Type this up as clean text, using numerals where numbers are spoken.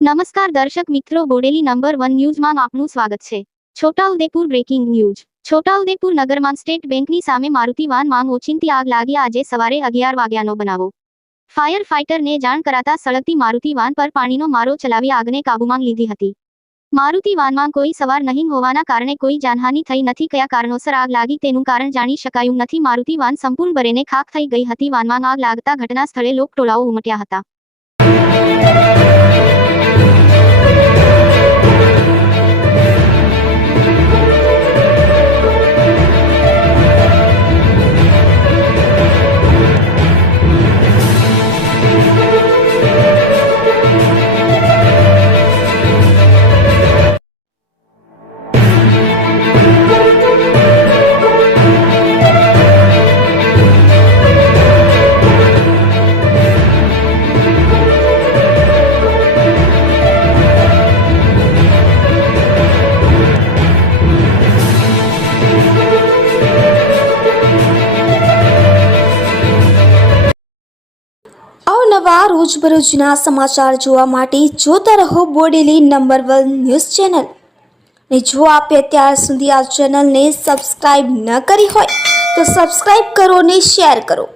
નમસ્કાર દર્શક મિત્રો, બોડેલી નંબર 1 ન્યૂઝમાં આપનું સ્વાગત છે। Chhota Udepur breaking news. છોટાઉદેપુર નગરમાં સ્ટેટ બેંકની સામે મારુતિ વાનમાં ઓચિંતી આગ લાગી। આજે સવારે 11 વાગ્યાનો બનાવો। ફાયર ફાઇટરને જાણ કરાતા સળગતી મારુતિ વાન પર પાણીનો મારો ચલાવી આગને કાબૂમાં લીધી હતી। મારુતિ વાનમાં કોઈ સવાર નહીં હોવાના કારણે કોઈ જાનહાનિ થઈ નથી। કયા કારણોસર આગ લાગી તેનું કારણ જાણી શકાયું નથી। મારુતિ વાન સંપૂર્ણ બળીને ખાખ થઈ ગઈ હતી। વાનમાં આગ લાગતા ઘટના સ્થળે લોકટોળાઓ ઉમટ્યા હતા। અવનવા રોજબરોજના સમાચાર જોવા માટે જોતા રહો બોડેલી નંબર 1 ન્યૂઝ ચેનલ। ને જો આપે અત્યાર સુધી આ ચેનલને સબસ્ક્રાઇબ ન કરી હોય તો સબસ્ક્રાઇબ કરો અને શેર કરો।